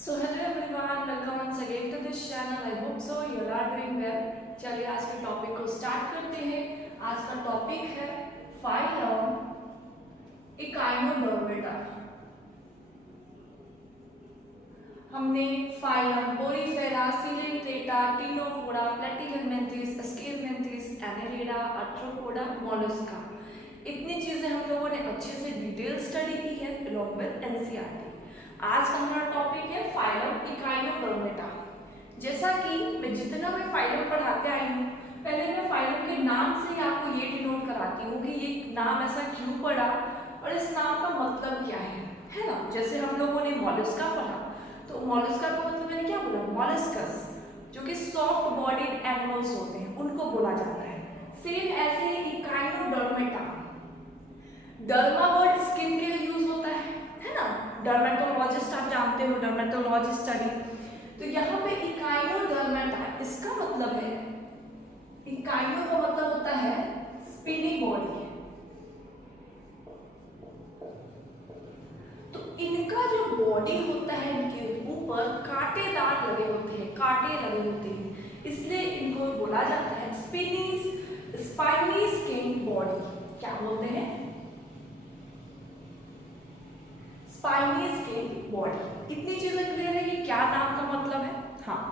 So hello everyone, welcome once again to this channel. I hope so you are doing well. चलिए आज के topic को start करते हैं। आज का टॉपिक है फाइलम इकाइनोडर्मेटा। हमने phylum porifera, coelenterata, ctenophora, platyhelminthes, aschelminthes, annelida, arthropoda, mollusca इतनी चीजें हम लोगों ने अच्छे से डिटेल स्टडी की है along with एनसीईआरटी। आज का हमारा टॉपिक है फाइलम इकाइनोडर्मेटा। जैसा कि मैं जितना भी फाइलम पढ़ाते आई हूँ, पहले मैं फाइलम के नाम से ही आपको ये डिनोट कराती हूँ कि ये नाम ऐसा क्यों पड़ा और इस नाम का मतलब क्या है ना। जैसे हम लोगों ने मॉलस्का पढ़ा, तो मॉलस्का का मतलब मैंने क्या बोला, मॉलस्कस, जो कि सॉफ्ट बॉडीड एनिमल्स होते हैं उनको बोला जाता है। सेम ऐसे ही इकाइनोडर्मेटा, डर्मा वर्ड स्किन के लिए यूज होता है ना। डर्मेटोलॉजिस्ट आप जानते हो, डर्मेटोलॉजी स्टडी। तो यहाँ पे इकाइनोडर्मेटा, इसका मतलब है, इकाइनो का मतलब होता है स्पिनी बॉडी। तो इनका जो बॉडी होता है, इनके ऊपर कांटेदार लगे होते हैं, कांटे लगे होते हैं, इसलिए इनको बोला जाता है स्पाइनी स्किन बॉडी। क्या बोलते हैं? Spiny skin body. इतनी चीजें क्लियर है कि क्या नाम का मतलब है। हाँ,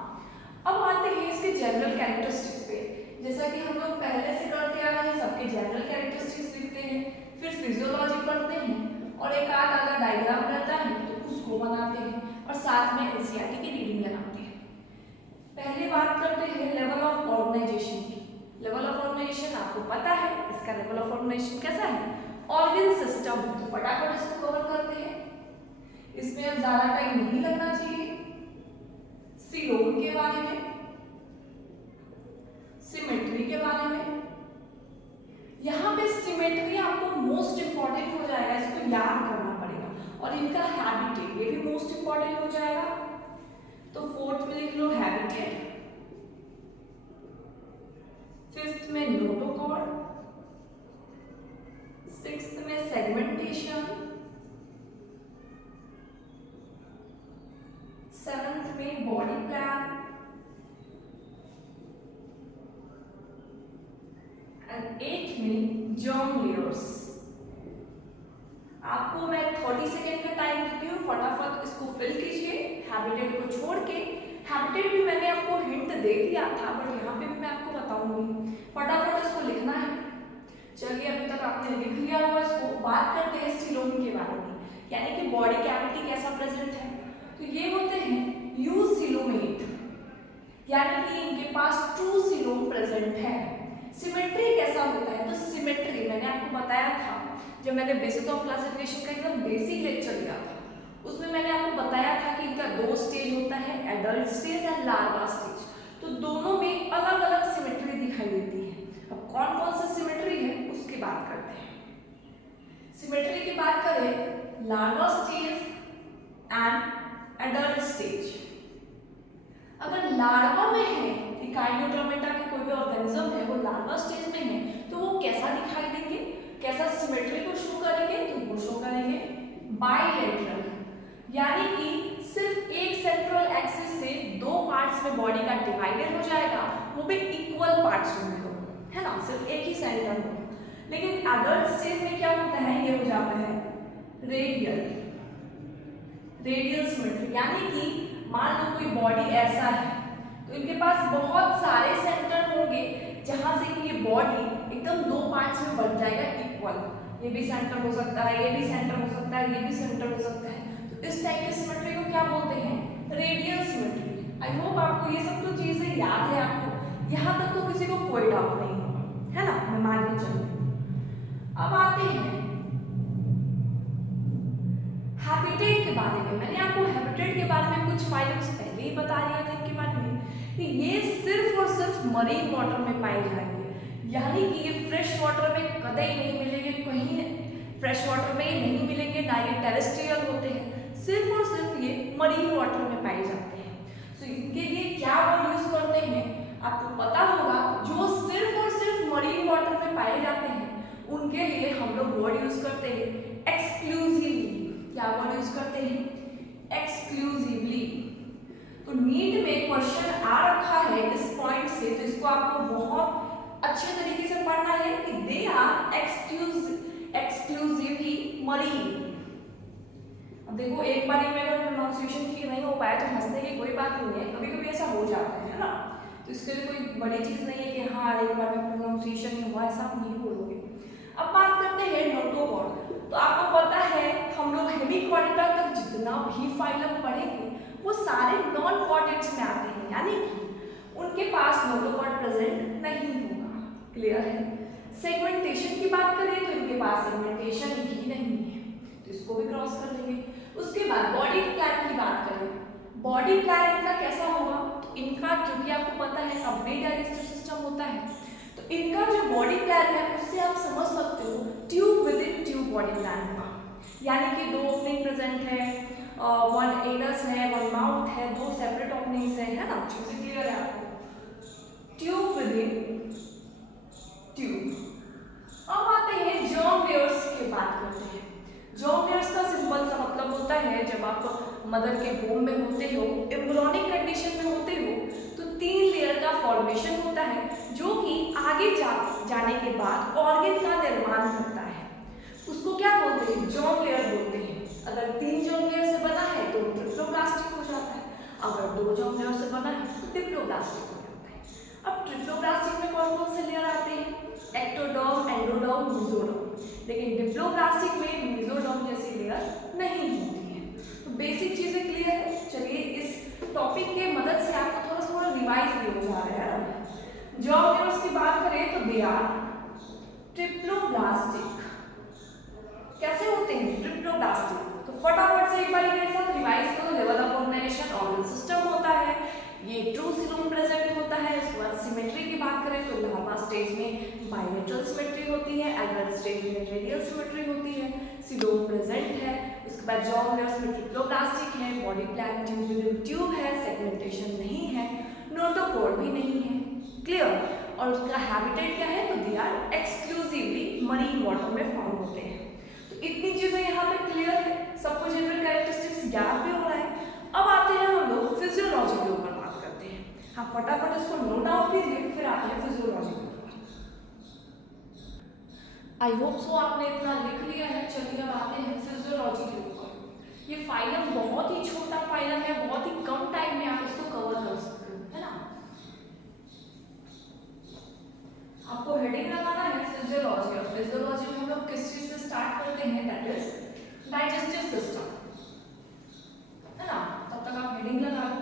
अब आते हैं इसके जनरल कैरेक्टरिस्टिक्स पे। जैसा कि हम लोग पहले से करते आ रहे हैं, सबके जनरल कैरेक्टरिस्टिक्स लिखते हैं, फिर फिजियोलॉजी पढ़ते हैं और एक आध अगर डायग्राम रहता है तो उसको बनाते हैं और साथ में एनसीईआरटी की रीडिंग लगाते हैं। पहले बात करते हैं लेवल ऑफ ऑर्गेनाइजेशन की। लेवल ऑफ ऑर्गेनाइजेशन आपको पता है, इसका लेवल ऑफ ऑर्गेनाइजेशन कैसा है, ऑर्गन सिस्टम। तो फटाफट इसको कवर करते हैं, इसमें अब ज्यादा टाइम नहीं लगना चाहिए। सीलोम के बारे में, सिमेट्री के बारे में। यहां पे सिमेट्री आपको मोस्ट इंपॉर्टेंट हो जाएगा, इसको याद करना पड़ेगा। और इनका हैबिटेट, ये भी मोस्ट इंपॉर्टेंट हो जाएगा। तो फोर्थ में लिख लो हैबिटेट, फिफ्थ में नोटोकॉर्ड, सिक्स्थ में सेगमेंटेशन, सेवंथ में बॉडी प्लान एंड एथ में जर्म लेयर्स। आपको मैं 30 सेकेंड का टाइम देती हूँ, फटाफट इसको फिल कीजिए हैबिटेट को छोड़ के। हैबिटेट भी मैंने आपको हिंट दे दिया था, बट यहाँ पे भी मैं आपको बताऊंगी, फटाफट इसको लिखना है। चलिए, अभी तक आपने लिख लिया होगा इसको। बात करते हैं सीलोम के बारे में, यानी कि बॉडी कैविटी कैसा प्रेजेंट है। तो ये होते हैं यूसिलोमेट, यानी कि इनके पास 2 सीलोम प्रेजेंट है। सिमेट्री कैसा होता है, तो सिमेट्री मैंने आपको बताया था जब मैंने बेसिस ऑफ क्लासिफिकेशन का एकदम बेसिक लेक्चर लिया था, उसमें मैंने आपको बताया था कि इनका 2 स्टेज होता है, adult stage and larva stage. तो दोनों में अलग अलग सिमेट्री दिखाई देती है। अब कौन कौन सा सिमेट्री है उसकी बात करते हैं। सिमेट्री की बात करें, larva stage and adult stage. अगर लार्वा में है, इकाइनोडर्मेटा के कोई भी ऑर्गेनिज्म है, वो लार्वा स्टेज में है, तो वो कैसा दिखाई देंगे, कैसा सिमेट्री को शो करेंगे, तो वो शो करेंगे बाइलेटरल, यानी कि सिर्फ एक सेंट्रल एक्सिस से 2 पार्ट्स में बॉडी का डिवाइडेड हो जाएगा, वो भी इक्वल पार्ट्स होंगे, है ना, सिर्फ एक ही सेंटर में। लेकिन एडल्ट स्टेज में क्या होता है, ये हो जाता है रेडियल सिमेट्री, यानी कि मान लो कोई बॉडी ऐसा है, तो इनके पास बहुत सारे सेंटर होंगे जहां से कि ये बॉडी एकदम 2 पार्ट्स में बन जाएगा इक्वल। ये भी सेंटर हो सकता है, ये भी सेंटर हो सकता है, ये भी सेंटर हो सकता है। तो इस टाइप की सिमेट्री को क्या बोलते हैं, रेडियल सिमेट्री। आई होप आपको ये सब तो चीजें याद है, आपको यहाँ तक तो किसी को कोई डाउट नहीं होगा, है ना, मैं मान के चलूं। अब आते हैं हैबिटेट के बारे में। मैंने आपको हैबिटेट के बारे में कुछ फाइलम्स पहले ही बता दिया था इनके बारे में कि ये सिर्फ और सिर्फ मरीन वाटर में पाए जाएंगे, यानी कि ये फ्रेश वाटर में कतई नहीं मिलेंगे, कहीं फ्रेश वाटर में नहीं मिलेंगे, ना ये टेरेस्ट्रियल होते हैं, सिर्फ और सिर्फ ये मरीन वाटर में पाए जाते हैं। तो इनके लिए क्या वर्ड यूज करते हैं आपको पता होगा, जो सिर्फ और सिर्फ मरीन वाटर में पाए जाते हैं उनके लिए हम लोग वर्ड यूज करते हैं एक्सक्लूसिवली। क्या वर्ड यूज करते हैं, एक्सक्लूसिवली। नीट में क्वेश्चन आ रखा है इस पॉइंट से, तो इसको आपको बहुत अच्छे तरीके से पढ़ना है कि दे आर एक्सक्लूसिवली मरीन। अब देखो एक बार में अगर प्रोनाउंसिएशन ठीक नहीं हो पाया तो हंसने की कोई बात नहीं है, कभी कभी ऐसा हो जाता है ना, तो इसके लिए कोई बड़ी चीज नहीं है कि हाँ एक बार में प्रोनाउंसिएशन नहीं हुआ, ऐसा आप नहीं बोलोगे। अब बात करते हैं नोटोकॉर्ड। तो आपको पता है हम लोग हेमिकॉर्डेटा तक जितना भी फाइलम पढ़ेंगे वो सारे नॉन कॉर्डेट्स में आते हैं, यानी कि उनके पास नोटोकॉर्ड प्रेजेंट नहीं होगा। क्लियर है? सेगमेंटेशन की बात करें तो इनके पास सेगमेंटेशन भी नहीं है, तो इसको भी क्रॉस कर लेंगे। उसके बाद बॉडी प्लान की बात करें, बॉडी प्लान इनका कैसा होगा, तो इनका क्योंकि आपको पता है कंप्लीट डाइजेस्टिव सिस्टम होता है, तो इनका जो बॉडी प्लान है उससे आप समझ सकते हो tube with in tube body plan होगा, यानी कि दो ओपनिंग प्रेजेंट है, वन एनस है, वन माउथ है, दो सेपरेट ओपनिंग्स है ना, अच्छे से क्लियर है आपको? Tube with in tube. अब आते हैं जर्म लेयर्स की बात करते हैं। जर्म लेयर्स का सिंपल सा मतलब होता है जब आप मदर के वोम में होते हो, एम्ब्रियोनिक कंडीशन में होते हो, तो 3 लेयर का फॉर्मेशन होता है जो कि आगे जाने के बाद ऑर्गन का निर्माण करता है। उसको क्या बोलते हैं? जर्म लेयर बोलते हैं। अगर 3 जर्म लेयर से बना है तो ट्रिप्लोब्लास्टिक हो जाता है, अगर 2 जर्म लेयर से बना है तो डिप्लोब्लास्टिक हो जाता है। अब ट्रिप्लोब्लास्टिक में कौन कौन से लेयर आते हैं? Ectoderm, endoderm, mesoderm. लेकिन डिप्लोब्लास्टिक में मेसोडर्म जैसी लेयर नहीं होती है। तो बेसिक चीजें क्लियर है। चलिए इस टॉपिक के मदद से आपको थोड़ा रिवाइज भी हो जा रहा है। जर्म लेयर्स की बात करें तो दे आर ट्रिप्लोब्लास्टिक। कैसे होते हैं? ट्रिप्लोब्लास्टिक। तो फटाफट से एक बार मेरे साथ रिवाइज करो। Level of organization organ system होता है, ये ट्रू सीलोम प्रेजेंट होता है। उसके बाद सिमेट्री की बात करें तो लार्वा स्टेज में बायलेटरल सिमेट्री होती है, एडल्ट स्टेज में रेडियल सिमेट्री होती है, सीलोम प्रेजेंट है। उसके बाद जर्म लेयर्स में ट्रिप्लोब्लास्टिक है, body plan tube with in tube है, सेगमेंटेशन नहीं है, नोटोकॉर्ड भी नहीं है। क्लियर? और उसका हैबिटेट क्या है? तो they are exclusively marine water में फाउंड होते हैं। तो इतनी चीजें यहाँ पे क्लियर है, सबको जनरल कैरेक्टरिस्टिक्स ज्ञात भी हो रहा है। अब आते हैं हम लोग फिजियोलॉजी के ऊपर बात करते हैं। हाँ फटाफट इसको नोट डाउन कीजिए, फिर आते हैं फिजियोलॉजी के ऊपर। आई होप सो आपने इतना लिख लिया है। चलिए अब आते हैं फिजियोलॉजी के ऊपर। ये फाइलम बहुत ही छोटा फाइलम है, बहुत ही कम टाइम में आप इसको कवर कर सकते हो, है ना। आपको हेडिंग लगाना है फिजियोलॉजी, और फिजियोलॉजी में हम लोग किस चीज से स्टार्ट करते हैं? दैट इज डाइजेस्टिव सिस्टम, है ना। तब तक आप हेडिंग लगा लो।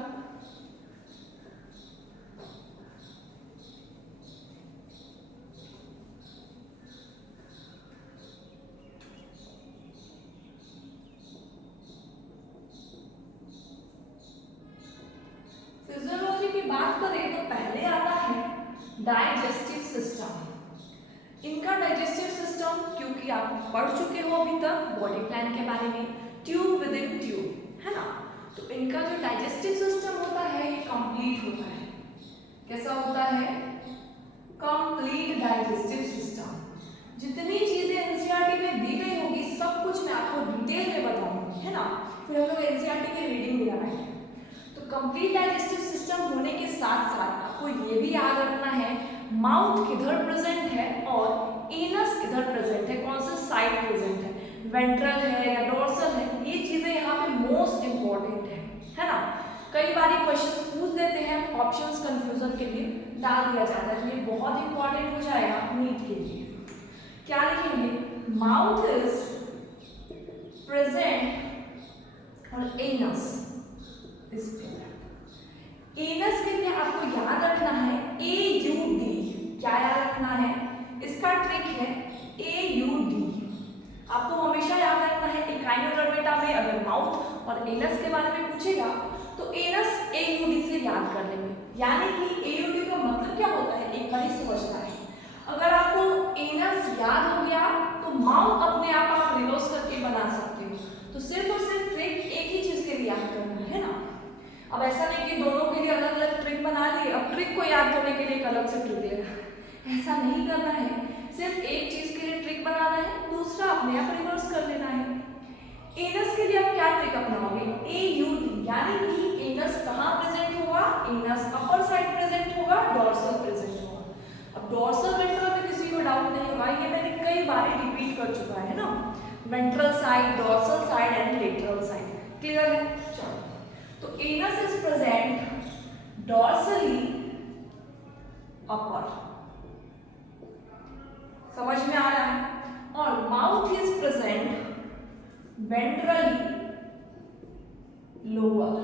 फिजियोलॉजी की बात करें तो पहले आता है डाइजेस्टिव सिस्टम। इनका डाइजेस्टिव सिस्टम क्योंकि आप पढ़ चुके हो अभी तक बॉडी प्लान के बारे में, ट्यूब विद इन ट्यूब, है ना। तो इनका जो डाइजेस्टिव सिस्टम होता है ये कंप्लीट होता है। कैसा होता है? Complete digestive system. जितनी चीजें एनसीईआरटी में दी गई होगी सब कुछ मैं आपको डिटेल में बताऊंगी, है ना। फिर हम लोग एनसीईआरटी की रीडिंग भी लगाएंगे। तो कंप्लीट डाइजेस्टिव सिस्टम होने के साथ साथ आपको ये भी याद रखना है माउथ किधर प्रेजेंट है और एनस किधर प्रेजेंट है, कौन सा साइड प्रेजेंट है, वेंट्रल है या डोर्सल है। ये चीजें यहाँ पे मोस्ट इंपॉर्टेंट है ना। कई बार क्वेश्चन पूछ देते हैं, ऑप्शंस कंफ्यूजन के लिए डाल दिया जाता है, ये बहुत इंपॉर्टेंट हो जाएगा नीट के लिए। क्या लिखेंगे? माउथ इज प्रेजेंट और एनस इज प्रेजेंट। एनस के लिए आपको याद रखना है AUD। क्या याद रखना है? इसका ट्रिक है AUD। आपको हमेशा याद रखना है इकाइनोडर्मेटा में अगर माउथ और एनस के बारे में पूछेगा तो एनस AUD से याद कर लेंगे। यानी कि AUD का मतलब क्या होता है एक बार ही समझना है। अगर आपको एनस याद हो गया तो माउथ अपने आप रिवर्स करके बना सकते हो। तो सिर्फ और सिर्फ ट्रिक एक ही चीज के लिए याद करना है ना। अब ऐसा नहीं कि दोनों के लिए अलग अलग ट्रिक बना लिए, अब ट्रिक को याद करने के लिए एक अलग से ट्रिक लेना, ऐसा नहीं करना है। सिर्फ एक चीज के लिए ट्रिक बनाना है, दूसरा अपने आप रिवर्स कर लेना है। एनस के लिए आप क्या ट्रिक अपनाओगे? AUD, यानी कि एनस कहाँ प्रेजेंट डोर्सल वेंट्रल में किसी को डाउट नहीं होगा, ये मैंने कई बार रिपीट कर चुका है ना, ventral side, dorsal side and lateral side, clear है। चलो, तो एनस इज प्रेजेंट डोर्सली अपर, समझ में आ रहा है, और mouth is present ventrally lower.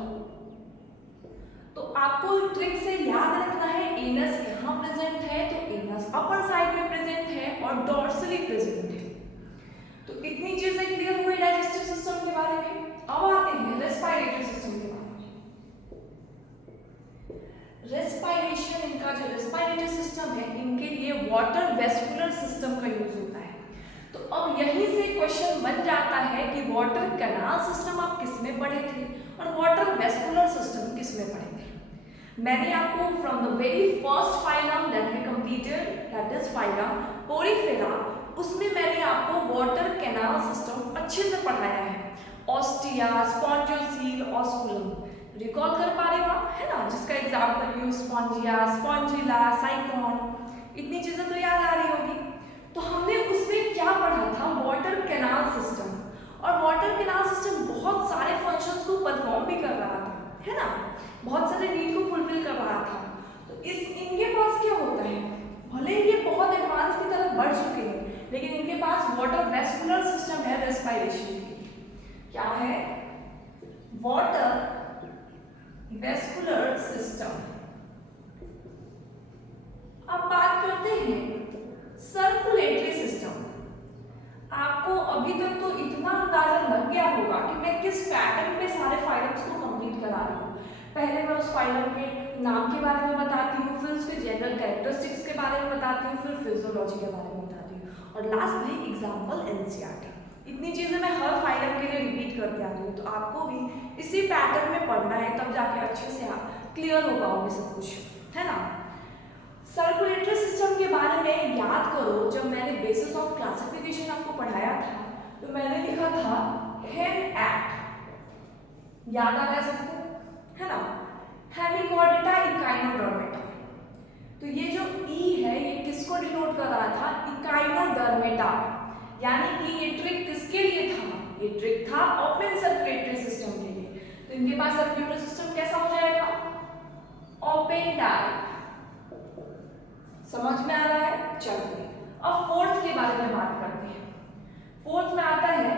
तो आपको ट्रिक से याद रखना है, एनस यहाँ प्रेजेंट है तो एनस अपर साइड में प्रेजेंट है और डोर्सली प्रेजेंट है। तो इतनी चीजें क्लियर हुई डाइजेस्टिव सिस्टम के बारे में। अब आते हैं रेस्पिरेटरी सिस्टम के बारे में। रेस्पिरेशन, इनका जो रेस्पिरेटरी सिस्टम है, इनके लिए वाटर वेस्कुलर सिस्टम का यूज होता है। तो अब यहीं से क्वेश्चन बन जाता है कि वाटर कैनाल सिस्टम आप किस में पढ़े थे और वाटर वेस्कुलर सिस्टम किस में पढ़े थे। मैंने आपको from the very first phylum that we completed, that is phylum porifera, उसमें मैंने आपको वाटर कैनाल सिस्टम अच्छे से पढ़ाया है। ऑस्टिया, स्पॉन्जोसील, ऑस्कुलम, रिकॉल कर पा रहे हो आप, है ना, जिसका example use Spongia, Spongilla, cyclone, इतनी चीजें तो याद आ रही होगी। तो हमने उसमें क्या पढ़ा था, वाटर कैनाल सिस्टम, और वाटर कैनाल सिस्टम बहुत सारे फंक्शंस को परफॉर्म भी कर रहा था, है ना, बहुत सारे नीड को फुलफिल कर रहा था। तो इनके पास क्या होता है, भले ये बहुत एडवांस की तरफ बढ़ चुके हैं, लेकिन इनके पास वाटर वेस्कुलर सिस्टम है रेस्पिरेशन के लिए। क्या है, वाटर वेस्कुलर सिस्टम। अब बात करते हैं सर्कुलेटरी सिस्टम। आपको अभी तक तो इतना अंदाजा लग गया होगा कि मैं किस पैटर्न पे सारे फाइलम्स को कंप्लीट करा रही हूँ। पहले मैं उस फाइलम के नाम के बारे में बताती हूँ, फिर उसके जनरल कैरेक्टरिस्टिक्स के बारे में बताती हूँ, फिर फिजियोलॉजी के बारे में बताती हूँ, और लास्टली एग्जाम्पल एनसीईआरटी। इतनी चीजें मैं हर फाइलम के लिए रिपीट करते आ रही हूँ। तो आपको भी इसी पैटर्न में पढ़ना है, तब जाके अच्छे से आप क्लियर हो पाओगे सब कुछ, है ना। सर्कुलेटरी सिस्टम के बारे में याद करो, जब मैंने बेसिस ऑफ क्लासिफिकेशन आपको पढ़ाया था तो मैंने लिखा था हेम एक्ट, याद आ रहा है सबको, है ना, हेमिकॉर्डेटा, इकाइनोडर्मेटा। तो ये जो ई है ये किसको डिनोट कर रहा था, इकाइनोडर्मेटा, यानी कि ये ट्रिक किसके लिए था, ये ट्रिक था ओपन सर्कुलेटरी सिस्टम के लिए। तो इनके पास सर्कुलेटरी सिस्टम कैसा हो जाएगा, ओपन टाइप, समझ में आ रहा है। चलिए अब फोर्थ के बारे में बात करते हैं। फोर्थ में आता है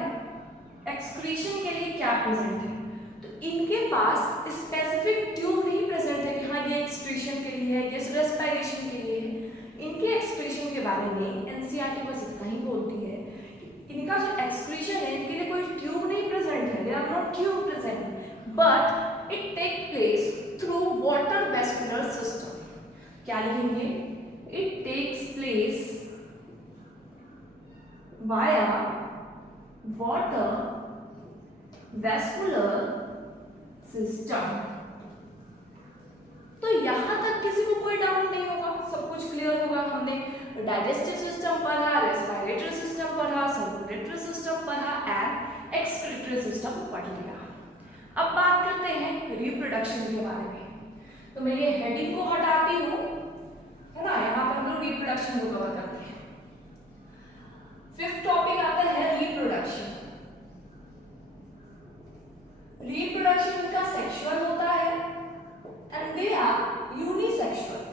एक्सक्रीशन के लिए क्या प्रेजेंट है। तो इनके पास स्पेसिफिक ट्यूब नहीं प्रेजेंट है कि हाँ ये एक्सक्रीशन के लिए है, ये रेस्पिरेशन के लिए है। इनके एक्सक्रीशन के बारे में एनसीईआरटी बस इतना ही बोलती है, इनका जो एक्सक्रीशन है इनके लिए कोई ट्यूब नहीं प्रेजेंट है, there are not tube present, but it take place through water vascular system. क्या लिखेंगे, it takes place via water vascular system। तो यहां तक किसी को कोई डाउट नहीं होगा, सब कुछ क्लियर होगा। हमने डाइजेस्टिव सिस्टम पढ़ा, रेस्पिरेटरी सिस्टम पढ़ा, सर्कुलेटरी सिस्टम पढ़ा एंड एक्सक्रीटरी सिस्टम पढ़ लिया। अब बात करते हैं रिप्रोडक्शन के बारे में। तो मैं ये हेडिंग को हटाती हूँ, है ना, यहाँ पर हम लोग रिप्रोडक्शन को कवर करते हैं। फिफ्थ टॉपिक आता है रिप्रोडक्शन। रिप्रोडक्शन का सेक्सुअल होता है एंड दे आर यूनिसेक्सुअल,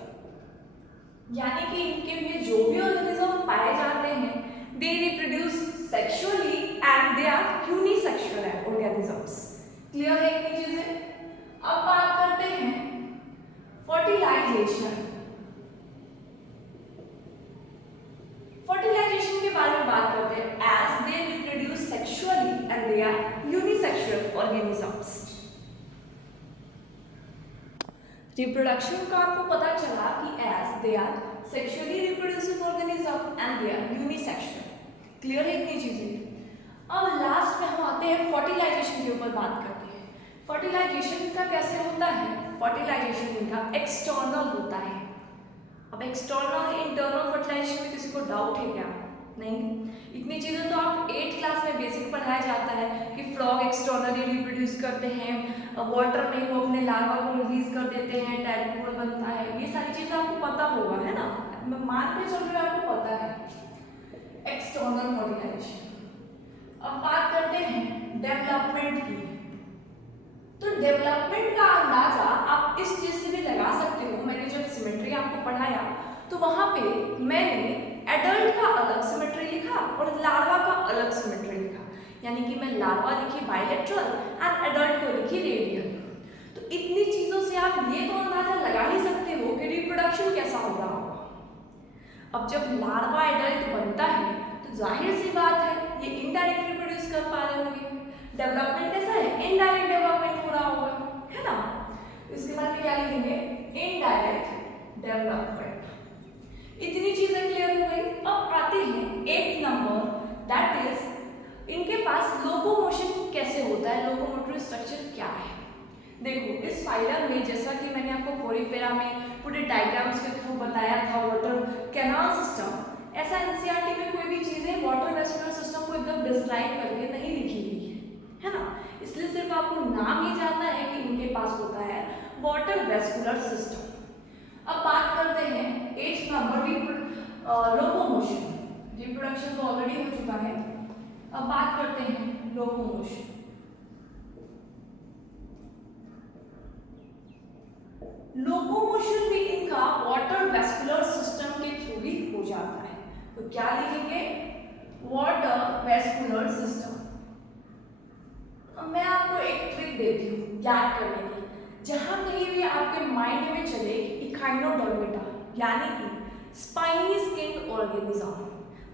यानी कि इनके में जो भी ऑर्गेनिज्म पाए जाते हैं they reproduce sexually and they are unisexual organisms. Clear है इतनी चीजें। अब बात करते हैं फर्टिलाइजेशन। फर्टिलाइजेशन के बारे में बात करते हैं। As they reproduce sexually and they are unisexual organisms. Reproduction का आपको पता चला कि as they are sexually reproducing organism and they are unisexual. Clear है इतनी चीजें। अब लास्ट में हम आते हैं फर्टिलाइजेशन के ऊपर बात करते हैं। फर्टिलाइजेशन का कैसे होता है, फर्टिलाइजेशन इनका एक्सटर्नल होता है। अब एक्सटर्नल इंटरनल फर्टिलाइजेशन में किसी को डाउट है क्या, नहीं, इतनी चीजें तो आप 8th क्लास में बेसिक पढ़ाया जाता है कि फ्रॉग एक्सटर्नली रिप्रोड्यूस करते हैं, वाटर में वो अपने लार्वा को रिलीज कर देते हैं, टैडपोल बनता है, ये सारी चीजें आपको पता होगा, है ना, मैं मान के चल रही हूँ आपको पता है एक्सटर्नल फर्टिलाइजेशन। अब बात करते हैं डेवलपमेंट की। तो डेवलपमेंट का अंदाजा आप इस चीज से भी लगा सकते हो। मैंने जब सिमेट्री आपको पढ़ाया तो वहां पे मैंने एडल्ट का अलग सिमेट्री लिखा और लार्वा का अलग सिमेट्री लिखा, यानी कि मैं लार्वा लिखी बायलैटरल एंड एडल्ट को लिखी रेडियल। तो इतनी चीजों से आप ये तो अंदाजा लगा ही सकते हो कि रिप्रोडक्शन कैसा हो रहा होगा। अब जब लार्वा एडल्ट बनता है तो जाहिर सी बात है ये इनडायरेक्ट रिप्रोड्यूस कर पा रहे होंगे। डेवलपमेंट कैसा है, इनडायरेक्ट डेवलपमेंट हो रहा होगा, है ना। इसके बाद में क्या लिखेंगे, इनडायरेक्ट डेवलपमेंट। इतनी चीजें क्लियर हो गई। अब आते हैं 8 नंबर, दैट इज इनके पास लोकोमोशन कैसे होता है, लोकोमोटरी स्ट्रक्चर क्या है। देखो इस फाइलम में जैसा कि मैंने आपको पोरीफेरा में पूरे डायग्राम्स के थ्रू बताया था वाटर कैनाल सिस्टम, ऐसा एनसीईआरटी में कोई भी चीजें वाटर वेस्कुलर सिस्टम को एकदम डिस्क्राइब करके नहीं लिखी गई है ना। इसलिए सिर्फ आपको नाम ही जानना है कि इनके पास होता है वाटर वेस्कुलर सिस्टम। अब बात करते हैं 8 नंबर लोकोमोशन। रिप्रोडक्शन तो ऑलरेडी हो चुका है। अब बात करते हैं लोकोमोशन। लोकोमोशन भी इनका वाटर वेस्कुलर सिस्टम के थ्रू ही हो जाता है। तो क्या लिखेंगे, वाटर वेस्कुलर सिस्टम। अब मैं आपको एक ट्रिक देती हूँ याद करने की। जहां कहीं भी आपके माइंड में चले इकाइनोडर्मेटा यानी कि स्पाइनी स्किन ऑर्गेनिज्म,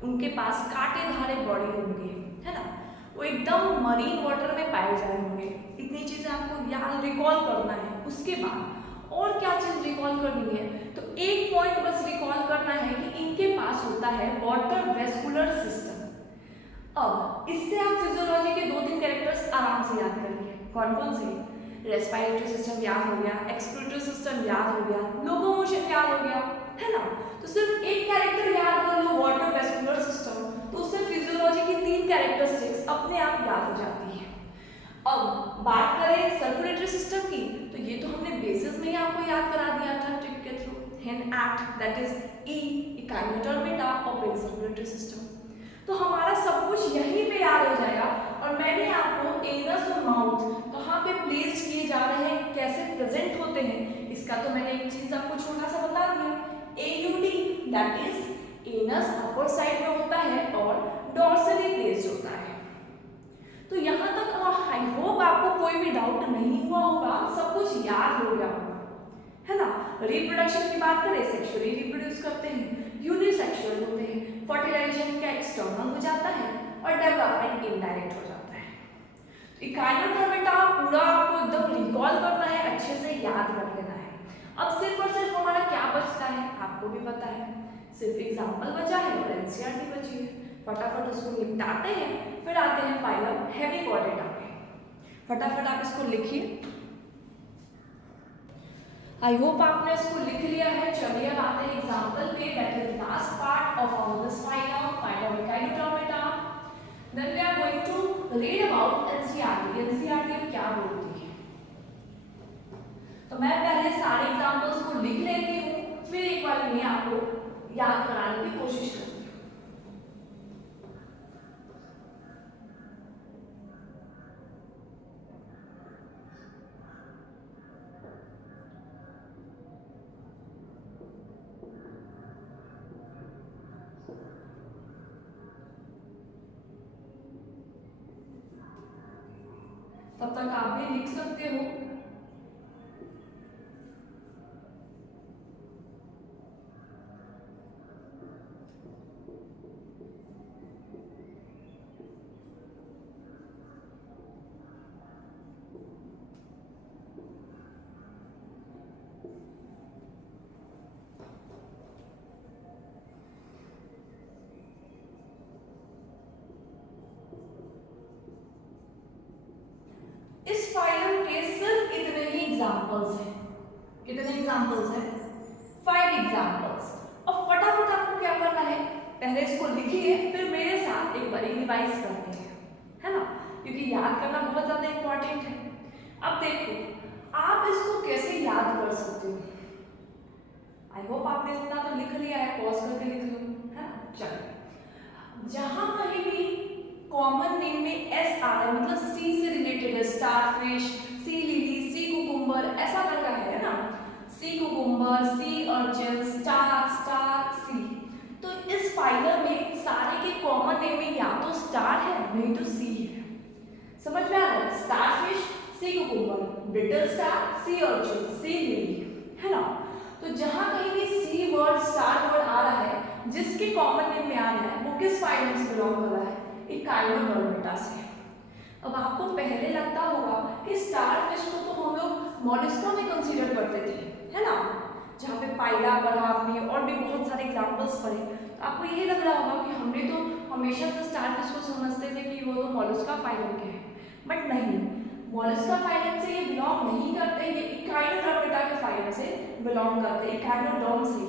उनके पास कांटेधारे बॉडी होंगे, है ना, वो एकदम मरीन वाटर में पाए जाए होंगे। इतनी चीजें आपको याद रिकॉल करना है। उसके बाद और क्या चीज रिकॉल करनी है, तो एक पॉइंट बस रिकॉल करना है कि इनके पास होता है वाटर वेस्कुलर सिस्टम। अब इससे आप फिजियोलॉजी के 2-3 कैरेक्टर्स आराम से याद करिए। कौन कौन से, रेस्पिरेटरी सिस्टम याद हो गया, एक्सक्रीटरी सिस्टम याद हो गया, लोकोमोशन याद हो गया, है ना। तो सिर्फ एक कैरेक्टर याद कर लो वाटर वेस्कुलर सिस्टम, तो उससे फिजियोलॉजी की 3 कैरेक्टरिस्टिक्स अपने आप याद हो जाती है। अब बात करें सर्कुलेटरी सिस्टम की, तो ये तो हमने बेसिस में ही आपको याद करा दिया था ट्रिक के थ्रू, हेन act that is E Echinodermata और पेरी सर्कुलेटरी सिस्टम। तो हमारा सब कुछ यहीं पे याद हो जाएगा। और मैंने आपको एनस और माउथ कहाँ पे प्लेस किए जा रहे हैं, कैसे प्रेजेंट होते हैं, इसका तो मैंने एक चीज आपको छोटा सा बता दिया। AUD that is anus upper side में होता है और डॉर्सली प्लेस्ड होता है। तो यहाँ तक आई होप आपको कोई भी डाउट नहीं हुआ होगा, सब कुछ याद हो गया होगा, है ना। रिप्रोडक्शन की बात करें, सेक्सुअली रिप्रोड्यूस करते हैं, यूनिसेक्सुअल होते हैं, फर्टिलाइजेशन का एक्सटर्नल हो जाता है और डेवलपमेंट इनडायरेक्ट हो जाता है। इकाइनोडर्मेटा पूरा आपको एकदम रिकॉल करना है, अच्छे से याद कर लेना है। अब सिर्फ और सिर्फ हमारा क्या बचता है, आपको भी पता है, सिर्फ एग्जाम्पल बचा है और एनसीईआरटी बची है। फटाफट उसको निपटाते हैं, फिर आते हैं फाइलम हेमिकोडेटा पे। फटाफट आप इसको लिखिए। आई होप आपने इसको लिख लिया है। चलिए अब आते हैं एग्जांपल पे, that is last part of this phylum echinodermata. Then we are going to read about NCERT. NCERT क्या बोलती है, तो मैं पहले सारे एग्जांपल्स को लिख लेती हूँ, फिर एक बार मैं आपको याद कराने की कोशिश करूँगी। तब तक आप भी लिख सकते हो। इस फाइलम के सिर्फ इतने ही एग्जांपल्स हैं। कितने एग्जांपल्स हैं? 5 एग्जांपल्स। अब फटाफट आपको क्या करना है, पहले इसको लिखिए, फिर मेरे साथ एक बार रिवाइज करते हैं, है ना, क्योंकि याद करना बहुत ज्यादा इंपॉर्टेंट है। अब देखो आप इसको कैसे याद कर सकते हो। आई होप आपने इतना तो लिख लिया है, पॉज करके लिख लो, है ना। चलो, जहां कहीं भी कॉमन नेम में एस आ रहा है, मतलब सी से रिलेटेड है, starfish, sea lily, sea cucumber, ऐसा करके है ना, sea cucumber, sea urchin, star, star, sea, तो इस फाइलम में सारे के कॉमन नेम में या तो स्टार है नहीं तो सी है। समझ में आ रहा है? Starfish, sea cucumber, brittle star, sea urchin, sea lily, है ना। तो जहां कहीं भी सी वर्ड, स्टार वर्ड आ रहा है, जिसके कॉमन नेम में आ रहा है, वो किस फाइलम से बिलोंग कर रहा है? इकाइनोडर्मेटा से। अब आपको पहले लगता होगा कि स्टारफिश को तो हम लोग मॉलस्का में कंसीडर करते थे, है ना, जहाँ पे पाइला पढ़ा आपने और भी बहुत सारे एग्जांपल्स पढ़े, तो आपको ये लग रहा होगा कि हमने तो हमेशा से स्टारफिश को समझते थे कि वो तो मॉलस्का फाइलम के हैं, बट नहीं, मॉलस्का फाइलम से ये बिलोंग नहीं करते, ये इकाइनोडर्मेटा के फाइलम से बिलोंग करते, इकाइनोडर्म से।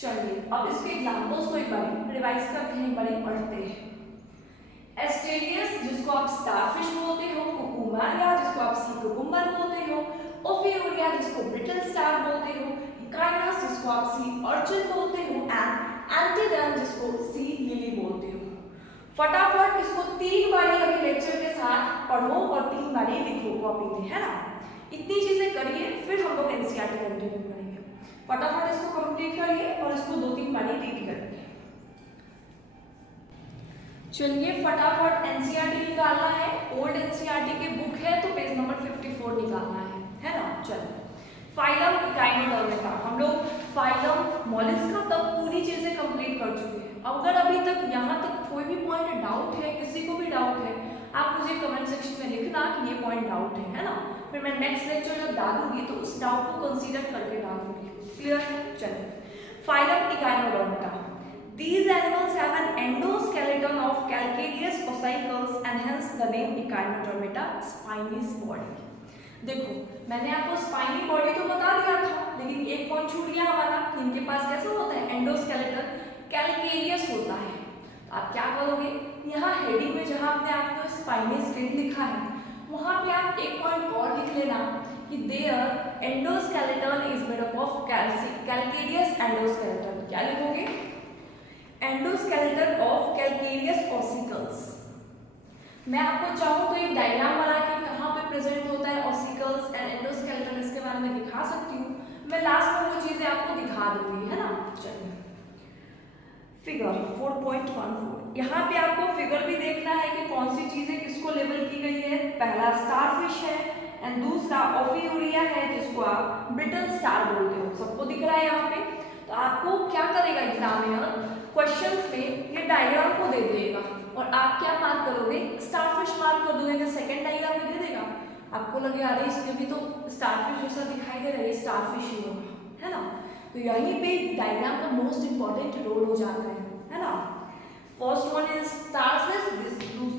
चलिए अब इसके एग्जांपल्स को एक बार रिवाइज करते हैं, एक बार पढ़ते हैं। एस्टेरियस, जिसको आप स्टारफिश बोलते हो, कुकुमारिया, जिसको आप सी कुकुम्बर बोलते हो, ओफियोरिया, जिसको ब्रिटल स्टार बोलते हो, इकाइनस, जिसको आप सी अर्चिन बोलते हो, एंड एंटीडन, जिसको सी लिली बोलते हो। फटाफट इसको 3 बारी अभी लेक्चर के साथ पढ़ो और 3 बारी लिखो कॉपी पे, है ना। इतनी चीजें करिए, फिर हम लोग एनसीईआरटी कंटिन्यू करेंगे। फटाफट इसको कंप्लीट करिए और इसको 2-3 बारी रीड करिए। चलिए फटाफट एनसीईआरटी निकालना है, ओल्ड एनसीईआरटी की बुक है तो पेज नंबर 54 निकालना है ना। चलो, फाइलम इकाइनोडर्मेटा, हम लोग फाइलम मॉलस्का तक पूरी चीजें कंप्लीट कर चुके हैं। अगर अभी तक यहाँ तक कोई भी पॉइंट डाउट है, किसी को भी डाउट है, आप मुझे कमेंट सेक्शन में लिखना कि ये पॉइंट डाउट है ना, फिर मैं नेक्स्ट लेक्चर जब डालूंगी तो उस डाउट को कंसीडर करके डालूंगी। क्लियर है? चलिए, phylum Echinodermata, these animals have an endoskeleton of calcareous ossicles and hence the name Echinodermata, spinous body। देखो, मैंने आपको स्पाइनी बॉडी तो बता दिया था, लेकिन एक पॉइंट छूट गया हमारा कि इनके पास कैसा होता है, एंडोस्केलेटन कैलकेरियस होता है। तो आप क्या करोगे, यहाँ हेडिंग में जहाँ आपने स्पाइनी स्किन लिखा है, वहाँ पे आप एक पॉइंट और लिख लेना कि their endoskeleton is made up of calcareous endoskeleton. क्या लिखोगे? Endoskeleton of calcareous ossicles. मैं आपको चाहूँ तो एक डायग्राम बना के कहाँ पे प्रेजेंट होता है ऑसिकल्स एंड एंडोस्केलेटन, इसके बारे में दिखा सकती हूँ। मैं लास्ट में वो चीजें आपको दिखा दूंगी, है ना। चलिए, फिगर 4.14, यहाँ पे आपको फिगर भी देखना है कि कौन सी चीजें किसको लेबल की गई है। पहला स्टारफिश है एंड दूसरा ओफियोरिया है, जिसको आप ब्रिटल स्टार बोलते हो। सबको दिख रहा है यहाँ पे? तो आपको क्या करेगा एग्जामिनर, क्वेश्चंस में ये डायग्राम को दे देगा और आप क्या मार्क करोगे, स्टारफिश मार्क कर दोगे। सेकंड डायग्राम में दे देगा, आपको लगे अरे इसमें भी तो स्टारफिश जैसा दिखाई दे रहा है, स्टारफिश ही होगा, है ना। तो यहीं पे डायग्राम का मोस्ट इंपॉर्टेंट रोल हो जाता है ना। फर्स्ट वन इज स्टारफिश,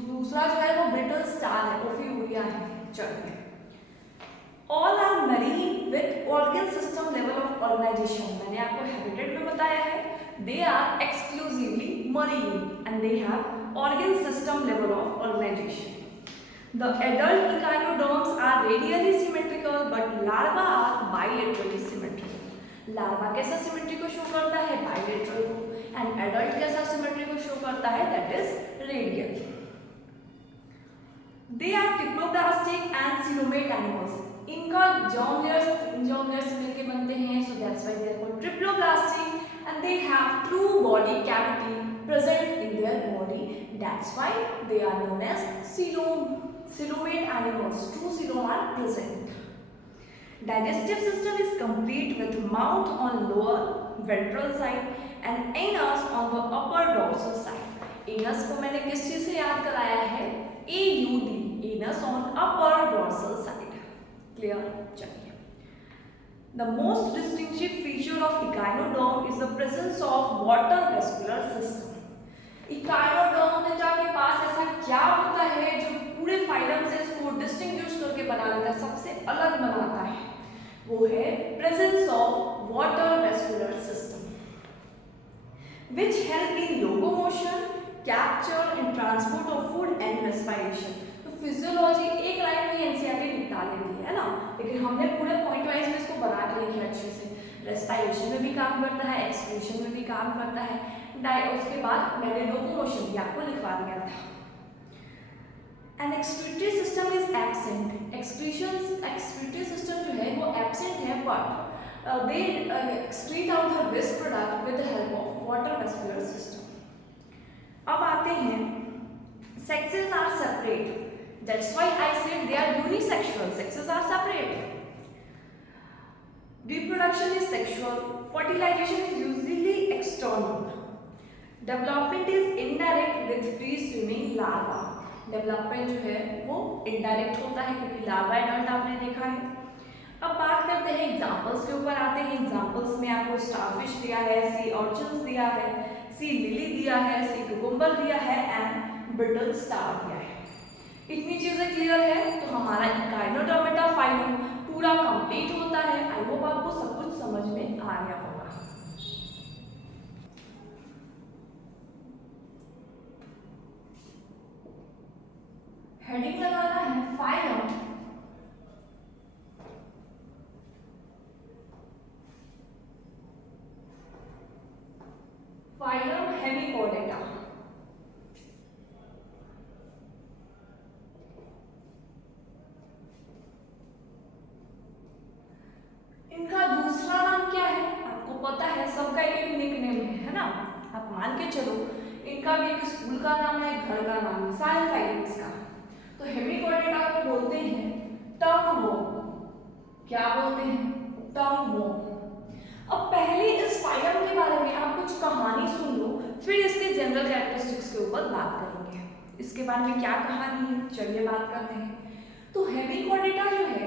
दूसरा जो है वो ब्रिटल स्टार है, ओफियोरिया है। चलिए, all are marine with organ system level of organization. मैंने आपको हैबिटेट में बताया है, they are exclusively marine and they have organ system level of organization. The adult echinoderms are radially symmetrical but larvae are bilaterally symmetrical. Larva कैसा symmetry को show करता है, bilateral को, एंड एडल्ट कैसा सिमेट्री को शो करता है, that is radial. They are triploblastic and coelomate animals. इनका जर्म लेयर्स मिलके बनते हैं, so that's why they are called triploblastic and they have true body cavity present in their body, that's why they are known as coelomate animals. True coelom are present. Digestive system is complete with mouth on lower ventral side and anus on the upper dorsal side. Anus को मैंने किस चीज से याद कराया है, AUD, anus on upper dorsal side. Clear? चलिए, the most distinctive feature of echinoderm is the presence of water vascular system. Echinoderm के पास ऐसा क्या होता है जो पूरे फाइलम से इसको डिस्टिंग्विश करके बना देता है, सबसे अलग बनाता है, वो है presence of water vascular system, which help in locomotion, capture and transport of food and respiration. Physiology एक लाइन में एनसीईआरटी निपटा लेती है ना, लेकिन हमने पूरे पॉइंट वाइज में इसको बना के लिखा अच्छे से। रेस्पिरेशन में भी काम करता है, एक्सक्रीशन में भी काम करता है। उसके बाद मैंने लोकोमोशन भी आपको लिखवा दिया था। An excretory system is absent. Excretory system जो है वो एब्सेंट है, but they excrete out the waste product with the help of water vascular system. अब आते हैं, sexes are separate. That's why I said they are unisexual. Sexes are separate. Reproduction is sexual. Fertilization is usually external. Development is indirect with free swimming larva. Development जो है वो indirect होता है क्योंकि larva adult आपने देखा है। अब बात करते हैं एग्जाम्पल्स के ऊपर आते हैं। एग्जाम्पल्स में आपको स्टारफिश दिया है, सी ऑर्चिन्स दिया है, सी लिली दिया है, सी कुकुम्बर दिया है एंड ब्रिटल स्टार दिया है। इतनी चीजें क्लियर है तो हमारा इकाइनोडर्मेटा फाइलम पूरा कंप्लीट होता है। आई होप आपको सब कुछ समझ में आ गया होगा। हेडिंग लगाना है फाइलम हेमिकोडेटा। इनका दूसरा नाम क्या है आपको पता है, सबका एक निकनेम है ना। आप मान के चलो इनका भी एक स्कूल का नाम है, घर का नाम है, सारे फाइलम्स का। तो हेमिकोडेटा को बोलते हैं टंग वर्म। क्या बोलते हैं? टंग वर्म। अब पहले इस फाइलम के बारे में आप कुछ कहानी सुन लो, फिर इसके जनरल कैरेक्टरिस्टिक्स के ऊपर बात करेंगे। इसके बारे में क्या कहानी है, चलिए बात करते हैं। तो हेमिकोडेटा जो है,